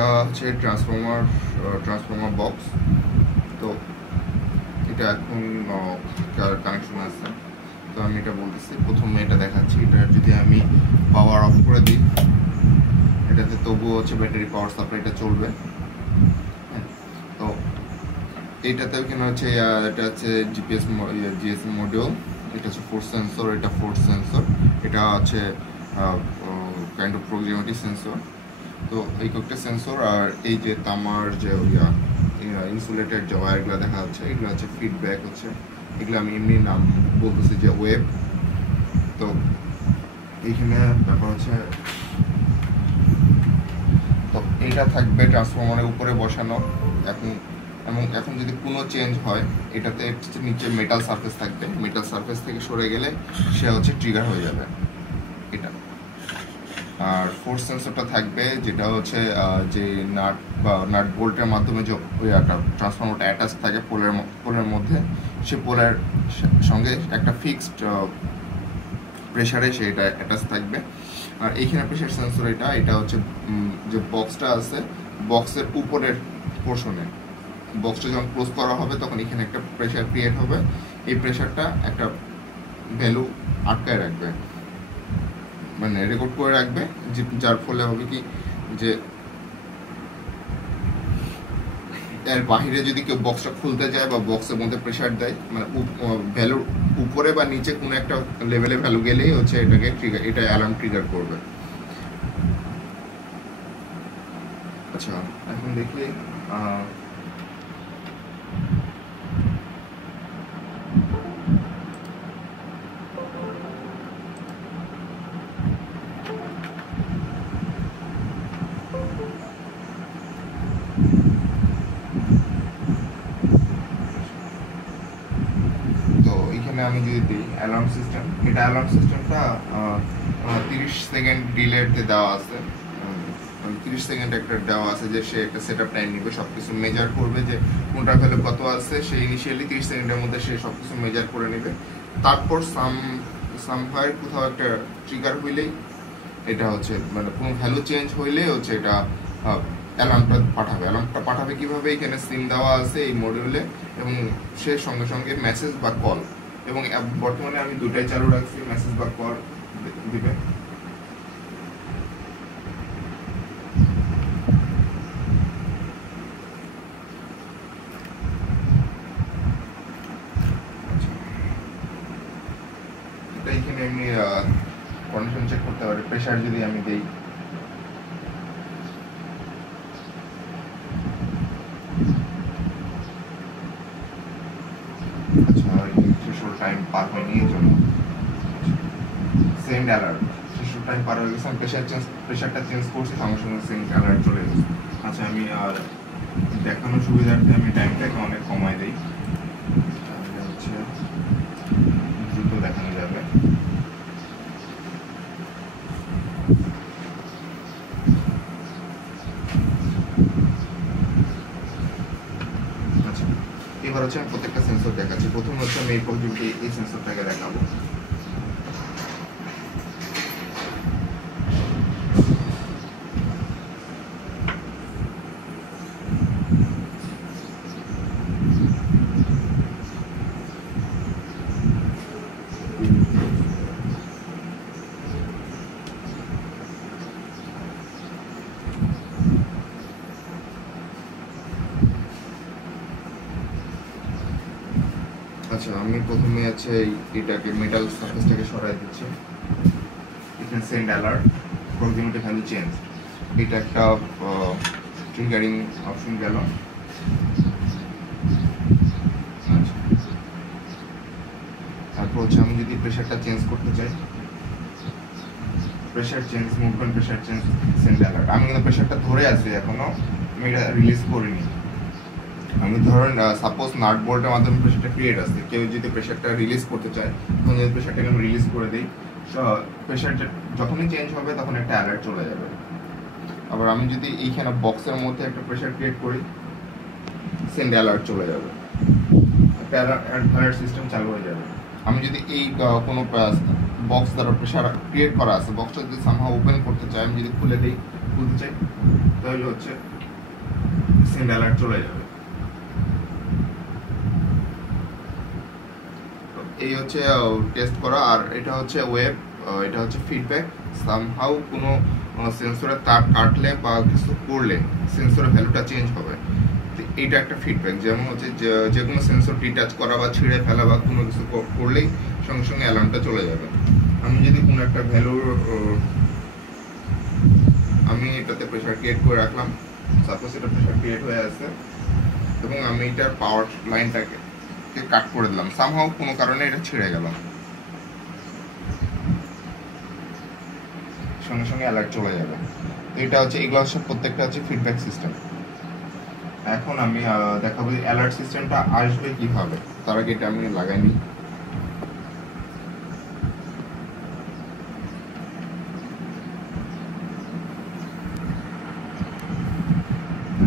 এটা হচ্ছে transformer box. তো এটা এখন কানেকশন আছে। তো আমি এটা বলতেছি, প্রথমে এটা দেখাচ্ছি। এটা যদি আমি পাওয়ার অফ করে দিই, এটাতে তবুও হচ্ছে ব্যাটারি পাওয়ার সাপ্লাইটা চলবে। তো এইটাতে এখানে হচ্ছে এটা হচ্ছে জিএসএম মডিউল, এটা হচ্ছে ফোর্স সেন্সর, এটা ফোর্স সেন্সর, এটা হচ্ছে কাইন্ড অফ প্রক্সিমিটি সেন্সর। তো এই কয়েকটা সেন্সর আর এই যে তামার যে ইনসুলেটেড যে ওয়্যারগুলো দেখা যাচ্ছে, এগুলো হচ্ছে ফিডব্যাক হচ্ছে, এগুলো আমি এমনি নাম বলতেছি যে ওয়েব। তো এইখানে ব্যাপার হচ্ছে, তো এইটা থাকবে ট্রান্সফরমারের উপরে বসানো। এখন যদি কোনো চেঞ্জ হয়, এটাতে নিচে মেটাল সারফেস থাকবে, মেটাল সারফেস থেকে সরে গেলে সে হচ্ছে ট্রিগার হয়ে যাবে এটা। আর ফোর্স সেন্সরটা থাকবে, যেটা হচ্ছে যে নাট বোল্টের মাধ্যমে যে ট্রান্সফরমারটা অ্যাটাচ থাকে পোলের মধ্যে, সে পোলের সঙ্গে একটা ফিক্সড প্রেসারে সেটা অ্যাটাচ থাকবে। আর এইখানে প্রেসার সেন্সর, এটা হচ্ছে যে বক্সটা আছে, বক্সের উপরের পোর্শনে, বক্সটা যখন ক্লোজ করা হবে তখন এখানে একটা প্রেসার ক্রিয়েট হবে। এই প্রেসারটা একটা ভ্যালু আটকায় রাখবে, মানে রেকর্ড করে রাখবে, যার ফলে হবে কি যে এর বাহিরে যদি কেউ বক্সটা খুলতে যায় বা বক্সের মধ্যে প্রেসার দেয়, মানে ভ্যালুর উপরে বা নিচে কোনো একটা লেভেলে ভ্যালু গেলেই হচ্ছে এটা অ্যালার্ম ট্রিগার করবে। আচ্ছা, এখন দেখি আমি যদি দিই অ্যালার্ম সিস্টেম, এটা অ্যালার্ম সিস্টেমটা 30 সেকেন্ড ডিলেতে দেওয়া আছে। 30 সেকেন্ড একটা দেওয়া আছে যে সে একটা সেট আপ টাইম নিবে, সব কিছু মেজার করবে যে কোনটার ভ্যালু কত আছে, সে ইনিশিয়ালি 30 সেকেন্ডের মধ্যে সে সব কিছু মেজার করে নেবে। তারপর সামহার কোথাও একটা ট্রিগার হইলেই এটা হচ্ছে, মানে কোনো ভ্যালু চেঞ্জ হইলে হচ্ছে এটা অ্যালার্মটা পাঠাবে কিভাবে, এখানে সিম দেওয়া আছে এই মডিউলে, এবং সে সঙ্গে সঙ্গে মেসেজ বা কল, এবং বর্তমানে আমি দুটাই চালু রাখছি, মেসেজ বা কল দিবে। এটা এখানে এমনি কন্ডিশন চেক করতে পারে। প্রেসার যদি আমি দেই, টাইম পার হয়নি, এই জন্য সেন্ড অ্যালার্ট, সেসব টাইম পার হয়ে গেছে, আমি প্রেশারটা চেঞ্জ করছি, সঙ্গে সঙ্গে সেন্ড অ্যালার্ট চলে গেছে। আচ্ছা, আমি দেখানোর সুবিধার্থে আমি টাইমটাকে অনেক কমাই দিই, তাহলে হচ্ছে দ্রুত দেখানো যাবে। আচ্ছা, এবার হচ্ছে আমি প্রত্যেকটা সেন্সর দেখাচ্ছি। প্রথম হচ্ছে আমি এই সেন্সরটাকে দেখাবো। আচ্ছা, আমি প্রথমে আছে এটাকে মেটাল সারফেসটাকে সরাই দিচ্ছি, এখানে send alert, proximity value change, এটা একটা ট্রিগারিং অপশন গেল। তারপর হচ্ছে আমি যদি প্রেশারটা চেঞ্জ করতে চাই, pressure change, movement pressure change, send alert. আমি কিন্তু প্রেশারটা ধরে আছি এখনো, আমি এটা রিলিজ করিনি। আমি ধরেন সাপোজ নাট বোল্টের মাধ্যমে প্রেশারটা ক্রিয়েট আছে, কেউ যদি প্রেশারটা রিলিজ করতে চায়, তখন যদি প্রেশারটাকে আমি রিলিজ করে দিই, প্রেশার যখনই চেঞ্জ হবে তখন একটা অ্যালার্ট চলে যাবে। আবার আমি যদি এইখানে বক্সের মধ্যে একটা প্রেশার ক্রিয়েট করি, সেন্ড অ্যালার্ট চলে যাবে, একটা অ্যালার্ট সিস্টেম চালু হয়ে যাবে। আমি যদি এই কোনো বক্স দ্বারা প্রেশার ক্রিয়েট করা আছে, বক্সটা যদি সামহাও ওপেন করতে চাই, আমি যদি খুলতে চাই, তাহলে হচ্ছে সেন্ড অ্যালার্ট চলে যাবে। এই হচ্ছে টেস্ট করা। আর এটা হচ্ছে ওয়েব, এটা হচ্ছে ফিডব্যাক। সামহাউ কোনো সেন্সরের তার কাটলে বা কিছু করলে সেন্সরের ভ্যালুটা চেঞ্জ হবে, এইটা একটা ফিডব্যাক। যেমন হচ্ছে যে কোনো সেন্সর ডিটাচ করা বা ছিঁড়ে ফেলা বা কোনো কিছু করলেই সঙ্গে সঙ্গে অ্যালার্মটা চলে যাবে। আমি যদি কোনো একটা ভ্যালুর আমি এটাতে প্রেসার ক্রিয়েট করে রাখলাম, সাপোজ এটা প্রেসার ক্রিয়েট হয়ে আছে এবং আমি এটার পাওয়ার লাইনটাকে কাট করে দিলাম, সামহাউ কোনো কারণে এটা ছিঁড়ে গেল, সঙ্গে সঙ্গে অ্যালার্ট চলে যাবে। তো এটা হচ্ছে, এগুলো হচ্ছে প্রত্যেকটা হচ্ছে ফিডব্যাক সিস্টেম। এখন আমি দেখাবো অ্যালার্ট সিস্টেমটা আসবে কিভাবে। তার আগে এটা আমি লাগাইনি।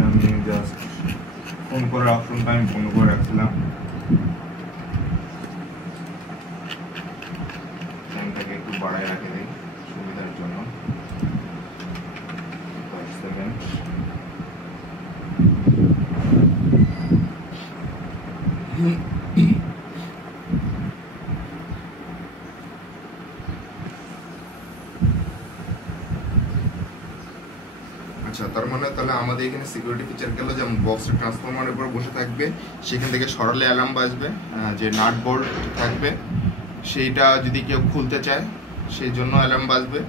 আমি জাস্ট ফোন করার অপশনটা আমি বন্ধ করে রাখছিলাম। টাইমটাকে একটু বাড়ায় রাখে দিই সুবিধার জন্য। 5 সেকেন্ড। আচ্ছা, তার মানে তাহলে আমাদের এখানে সিকিউরিটি ফিচার গেল, যেমন বক্সটা ট্রান্সফরমারের উপর বসে থাকবে, সেখান থেকে সরালে অ্যালার্ম বাজবে। যে নাট বোল্ট থাকবে সেইটা যদি কেউ খুলতে চায় সেই জন্য অ্যালার্ম বাজবে।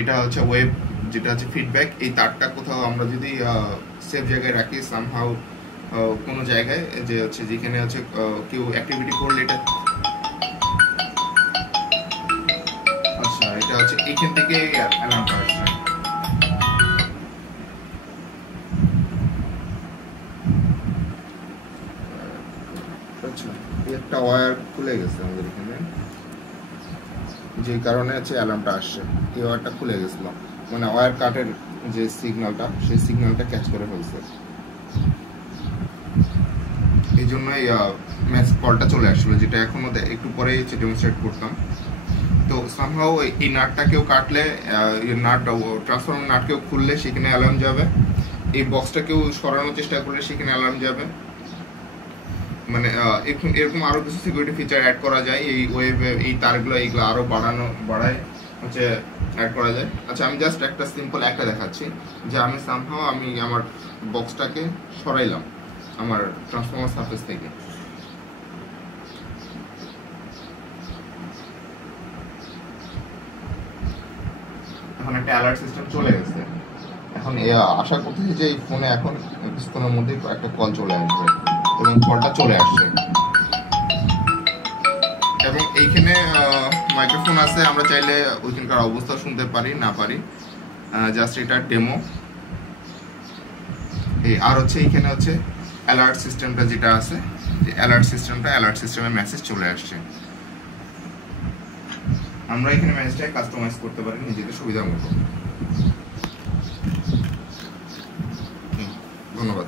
এটা হচ্ছে ওয়েব, যেটা হচ্ছে ফিডব্যাক। এই তারটা কোথাও আমরা যদি সেফ জায়গায় রাখি, সামহাউ কোনো জায়গায়, যে হচ্ছে যেখানে হচ্ছে কেউ অ্যাক্টিভিটি করলে এটা, আচ্ছা এটা হচ্ছে এইখান থেকে অ্যালার্মটা আসছে। আচ্ছা, একটা ওয়্যার খুলে গেছে আমাদের এখানে, যে কারণে হচ্ছে অ্যালার্মটা আসছে। এই ওয়্যারটা খুলে গেছিল, মানে ওয়্যার কাটের যে সিগন্যালটা, সেই সিগন্যালটা ক্যাচ করে ফেলছে, এই জন্যই ম্যাচ কলটা চলে আসলো, যেটা এখনো একটু পরে ডেমনস্ট্রেট করতাম। তো সামহাউ এই নাটটাকেও কাটলে, নাট ট্রান্সফরমার নাটকেও খুললে সেখানে অ্যালার্ম যাবে। এই বক্সটাকেও সরানোর চেষ্টা করলে সেখানে অ্যালার্ম যাবে। মানে এরকম আরো কিছু সিকিউরিটি ফিচার অ্যাড করা যায় এই ওয়েবে। এই তারগুলো এইগুলো আরো বাড়ায় হচ্ছে অ্যাড করা যায়। আচ্ছা, আমি জাস্ট একটা সিম্পল একটা দেখাচ্ছি, যে আমি সামহাউ আমি আমার বক্সটাকে সরাইলাম আমার ট্রান্সফরমার সারফেস থেকে। এখন একটা অ্যালার্ট সিস্টেম চলে গেছে। এখন আশা করতেছি যে এই ফোনে এখন কিছুক্ষণের মধ্যে একটা কল চলে আসবে, এবং কলটা চলে আসছে। এবং এইখানে মাইক্রোফোন আছে, আমরা চাইলে ওইখানকার অবস্থা শুনতে পারি না পারি, জাস্ট এটা ডেমো। আর হচ্ছে এইখানে হচ্ছে অ্যালার্ট সিস্টেমটা যেটা আছে, যে অ্যালার্ট সিস্টেমের মেসেজ চলে আসছে। আমরা এখানে মেসেজটাকে কাস্টমাইজ করতে পারি নিজেদের সুবিধা মতো। ধন্যবাদ।